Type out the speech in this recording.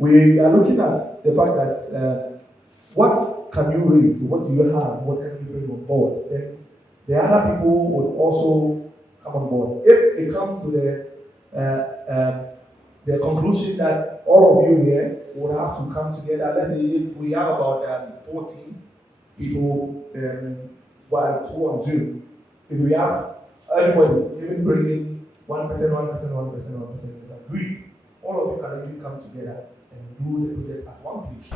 we are looking at the fact that what can you raise? What do you have? What can you bring on board? Then the other people would also come on board. If it comes to the conclusion that all of you here would have to come together, let's say if we have about 14 people, while 2 on Zoom, if we have everybody even bringing 1%, agree, all of you can even come together and do the project at one place.